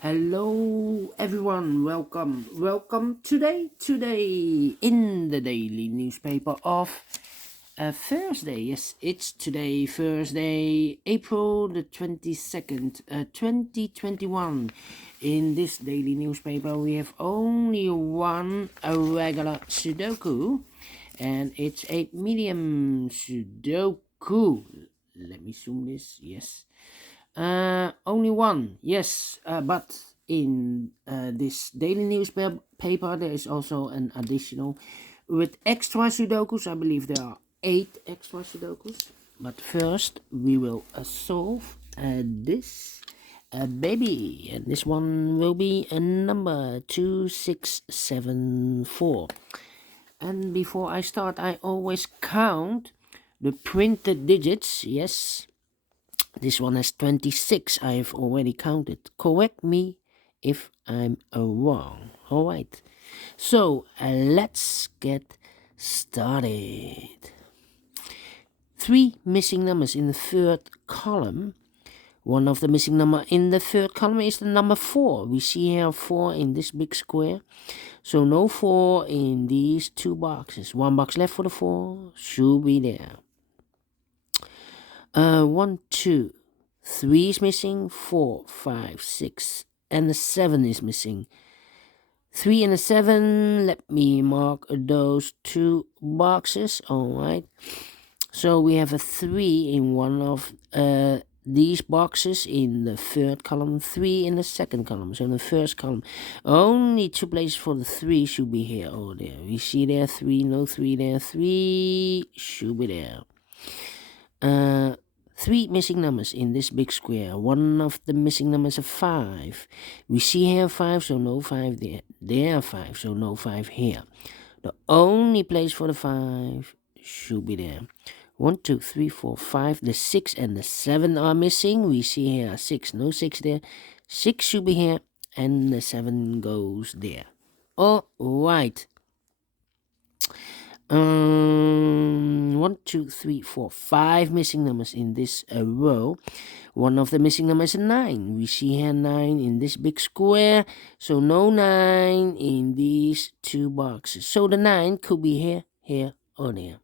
Hello everyone, welcome today in the daily newspaper of Thursday. Yes, it's today Thursday, April the 22nd, 2021. In this daily newspaper we have only one regular Sudoku, and it's a medium Sudoku. Let me zoom this. Yes, only one, yes, but in this daily newspaper there is also an additional with extra Sudokus. I believe there are 8 extra Sudokus. But first, we will solve this baby, and this one will be a number 2674. And before I start, I always count the printed digits. Yes, this one has 26. I have already counted. Correct me if I'm wrong. Alright. So let's get started. 3 missing numbers in the third column. One of the missing number in the third column is the number 4. We see here 4 in this big square. So no 4 in these 2 boxes. 1 box left for the 4. Should be there. 1, 2, 3 is missing, 4, 5, 6, and the 7 is missing. 3 and a 7, let me mark those 2 boxes. Alright, so we have a 3 in one of these boxes in the third column, 3 in the second column. So in the first column, only 2 places for the 3 should be here. Oh, there, we see there 3, no 3 there, 3 should be there. 3 missing numbers in this big square. One of the missing numbers is 5. We see here 5, so no 5 there. There 5, so no 5 here. The only place for the 5 should be there. 1, 2, 3, 4, 5. The 6 and the 7 are missing. We see here 6, no 6 there. 6 should be here, and the 7 goes there. Alright. 1, 2, 3, 4, 5 missing numbers in this row. One of the missing numbers is 9. We see here 9 in this big square, so no 9 in these 2 boxes. So the 9 could be here, here, or there.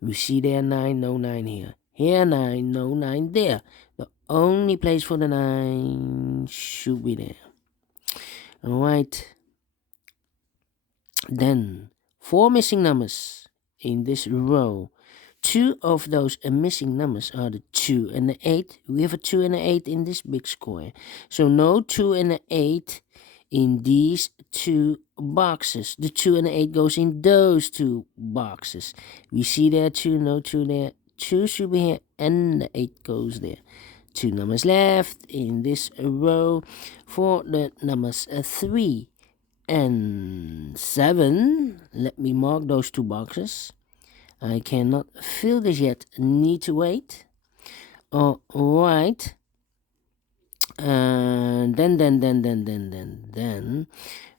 We see there 9, no 9 here. Here 9, no 9 there. The only place for the 9 should be there. Alright. Then 4 missing numbers in this row. 2 of those missing numbers are the 2 and the 8. We have a 2 and an 8 in this big square. So no 2 and an 8 in these 2 boxes. The 2 and the 8 goes in those 2 boxes. We see there 2, no 2 there. 2 should be here, and the 8 goes there. 2 numbers left in this row for the numbers 3 and 7. Let me mark those 2 boxes. I cannot fill this yet. Need to wait. Alright. Then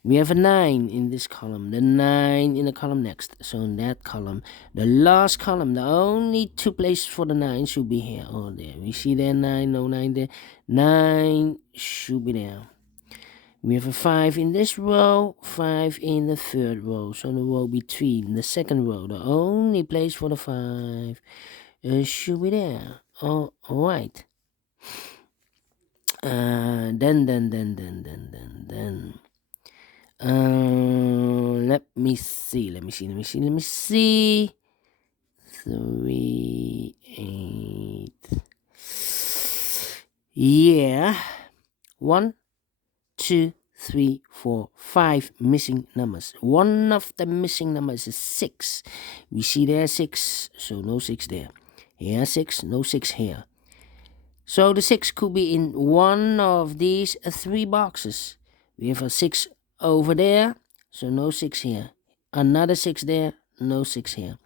we have a 9 in this column. The 9 in the column next. So in that column, the last column, the only 2 places for the 9 should be here or there. We see there 9, no 9 there. 9 should be there. We have a 5 in this row, 5 in the third row. So the row between the second row, the only place for the 5 should be there. Alright. Then. Let me see. 3, 8. Yeah. 1, 2, 3, 4, 5 missing numbers. One of the missing numbers is 6. We see there 6, so no 6 there. Here 6, no 6 here. So the 6 could be in one of these 3 boxes. We have a 6 over there, so no 6 here. Another 6 there, no 6 here.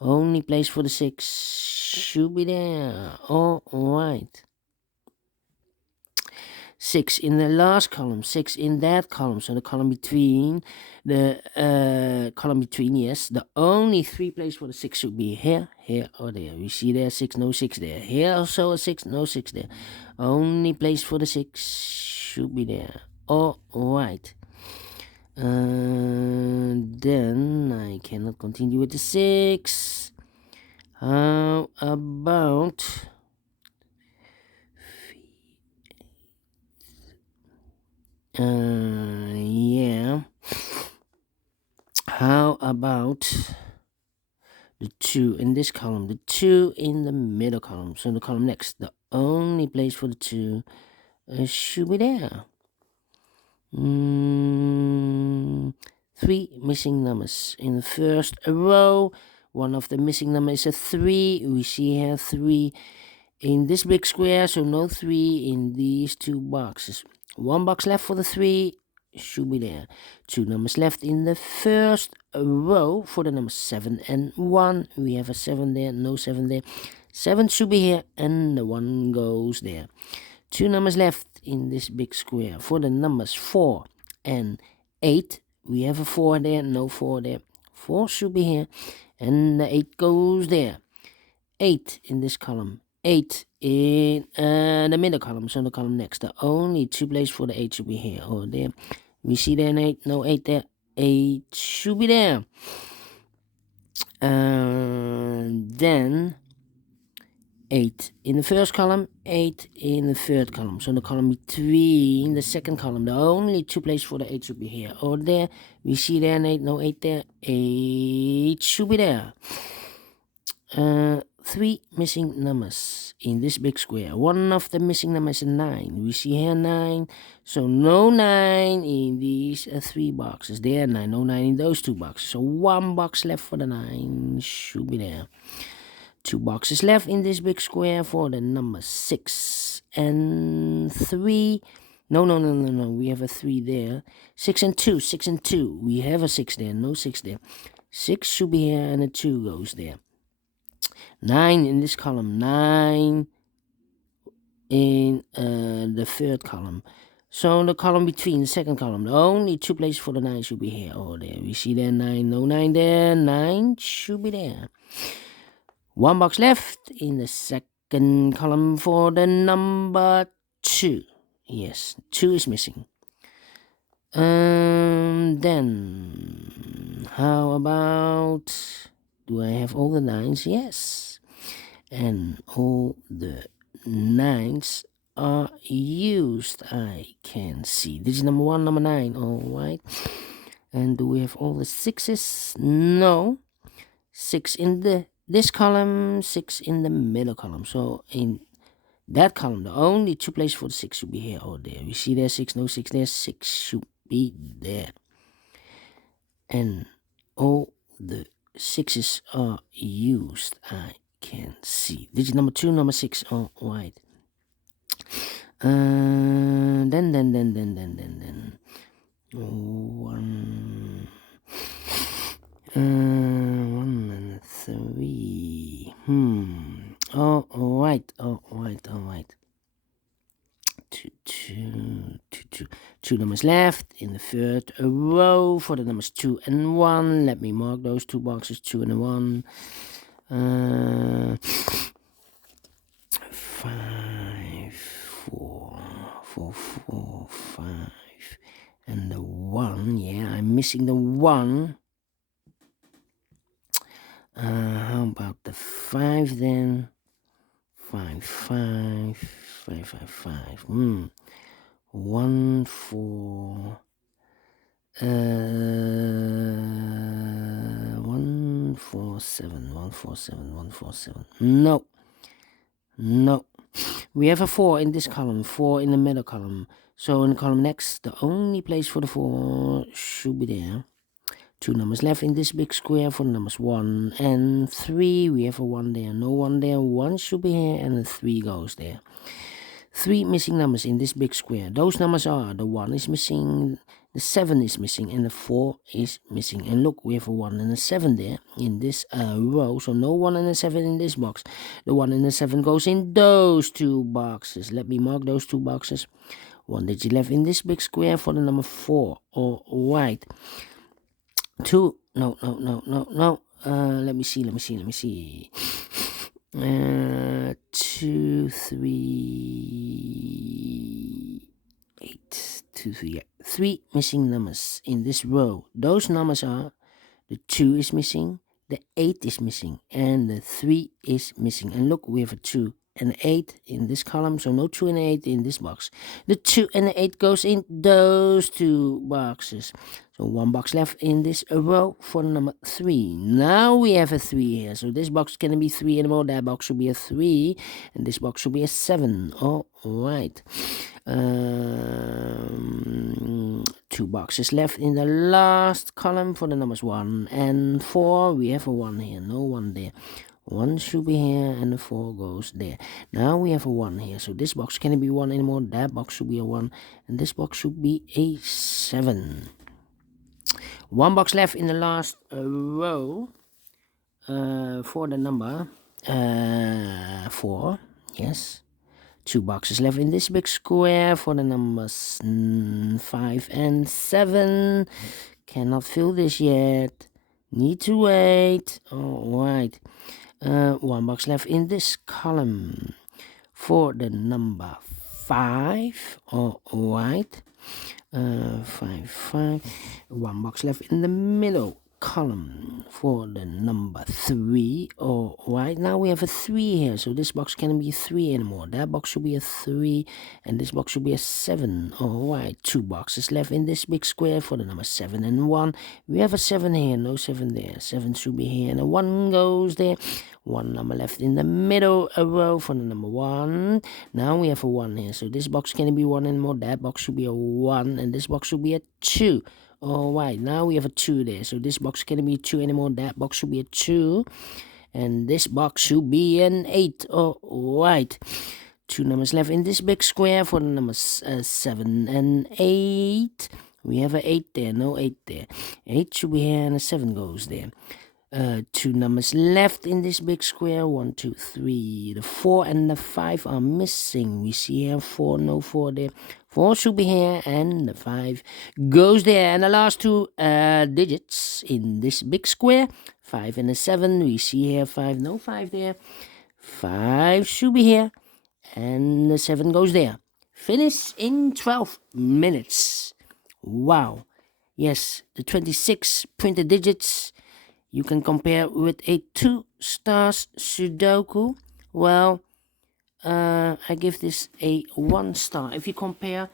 Only place for the 6 should be there. Alright. 6 in the last column, 6 in that column. So the column between, yes, the only 3 places for the 6 should be here, here, or there. We see there 6, no 6 there. Here also a 6, no 6 there. Only place for the 6 should be there. All right. Then I cannot continue with the 6. How about yeah. How about the 2 in this column, the 2 in the middle column, so the column next, the only place for the 2 should be there. 3 missing numbers in the first row. One of the missing numbers is a 3. We see here 3 in this big square, so no 3 in these 2 boxes. 1 box left for the 3 should be there. 2 numbers left in the first row for the numbers 7 and 1. We have a 7 there, no 7 there. 7 should be here, and the 1 goes there. 2 numbers left in this big square for the numbers 4 and 8. We have a 4 there, no 4 there. 4 should be here, and the 8 goes there. 8 in this column, 8 in the middle column, so the column next. The only 2 places for the 8 should be here or there. We see there an 8, no 8 there. 8 should be there. Then 8 in the first column, 8 in the third column. So the column between the second column, the only 2 places for the 8 should be here or there. We see there an 8, no 8 there. 8 should be there. 3 missing numbers in this big square. One of the missing numbers is a 9. We see here 9. So no 9 in these 3 boxes. There 9, no 9 in those 2 boxes. So 1 box left for the 9 should be there. 2 boxes left in this big square for the numbers 6 and 3. No. We have a 3 there. 6 and 2. 6 and 2. We have a 6 there. No 6 there. 6 should be here, and a 2 goes there. 9 in this column, 9 in the third column. So the column between the second column, the only 2 places for the 9 should be here or there. We see there 9, no 9 there. 9 should be there. 1 box left in the second column for the number 2. Yes, 2 is missing. Then how about, do I have all the 9s? Yes. And all the 9s are used, I can see. This is number 1, number 9, alright. And do we have all the 6s? No. 6 in this column, 6 in the middle column. So in that column, the only 2 places for the 6 should be here or there. We see there 6, no 6 there. 6 should be there. And all the 6s are used, I can see. This is number 2, number 6. All right. Then 1 and 3. All right. 2 numbers left in the third row for the numbers 2 and 1. Let me mark those 2 boxes, 2 and 1. 5, 4, 5, and the 1. Yeah, I'm missing the 1. How about the 5 then? 5, 5, 5, 5, 5. 1, 4. 1, 4, 7. 1, 4, 7. 1, 4, 7. No. We have a 4 in this column, 4 in the middle column. So in the column next, the only place for the 4 should be there. 2 numbers left in this big square for the numbers 1 and 3. We have a 1 there, no 1 there. 1 should be here, and a 3 goes there. 3 missing numbers in this big square. Those numbers are, the 1 is missing, the 7 is missing, and the 4 is missing. And look, we have a 1 and a 7 there in this row. So no 1 and a 7 in this box. The 1 and the 7 goes in those 2 boxes. Let me mark those 2 boxes. 1 digit left in this big square for the number 4. All right. 2. No. Let me see. 2, 3, 8. 2, 3, yeah. 3 missing numbers in this row. Those numbers are the 2 is missing, the 8 is missing, and the 3 is missing. And look, we have a 2 and 8 in this column, so no 2 and 8 in this box. The 2 and the 8 goes in those 2 boxes. So 1 box left in this row for the number 3. Now we have a 3 here. So this box can be 3 anymore. That box should be a 3. And this box should be a 7. All right. 2 boxes left in the last column for the numbers 1 and 4. We have a 1 here. No 1 there. 1 should be here and the 4 goes there. Now we have a 1 here. So this box can't be 1 anymore. That box should be a 1. And this box should be a 7. 1 box left in the last row for the number 4. Yes. 2 boxes left in this big square for the numbers 5 and 7. Cannot fill this yet. Need to wait. Alright. 1 box left in this column for the number 5. Alright. 5. 1 box left in the middle column for the number 3. Alright, now we have a 3 here, so this box can't be 3 anymore. That box should be a 3 and this box should be a 7. Alright, 2 boxes left in this big square for the number 7 and 1. We have a 7 here, no 7 there. 7 should be here and a 1 goes there. 1 number left in the middle row for the number 1. Now we have a 1 here, so this box can't be 1 anymore. That box should be a 1 and this box should be a 2. Alright, now we have a 2 there, so this box can't be 2 anymore. That box should be a 2 and this box should be an 8. Alright, 2 numbers left in this big square for the numbers 7 and 8. We have a 8 there, no 8 there. 8 should be here and a 7 goes there. 2 numbers left in this big square. 1, 2, 3. The 4 and the 5 are missing. We see here 4, no 4 there. 4 should be here and the 5 goes there. And the last 2 digits in this big square, 5 and a 7. We see here 5, no 5 there. 5 should be here and the 7 goes there. Finish in 12 minutes. Wow. Yes, the 26 printed digits you can compare with a 2 stars Sudoku. Well, I give this a 1 star if you compare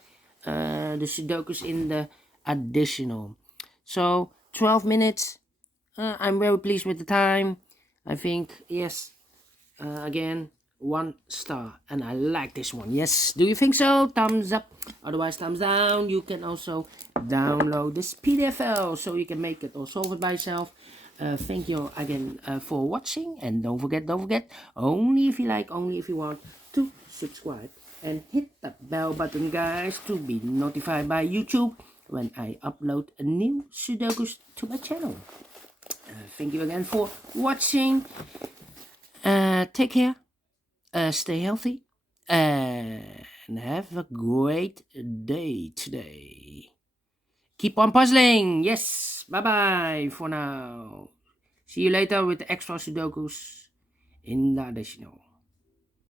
the Sudokus in the additional. So 12 minutes. I'm very pleased with the time. I think, yes, again, 1 star. And I like this one. Yes, do you think so? Thumbs up. Otherwise, thumbs down. You can also download this PDF file so you can make it or solve it by yourself. Thank you again for watching, and don't forget, only if you like, only if you want, to subscribe and hit that bell button, guys, to be notified by YouTube when I upload a new Sudokus to my channel. Thank you again for watching. Take care, stay healthy, and have a great day today. Keep on puzzling. Yes. Bye-bye for now. See you later with the extra Sudokus in the additional.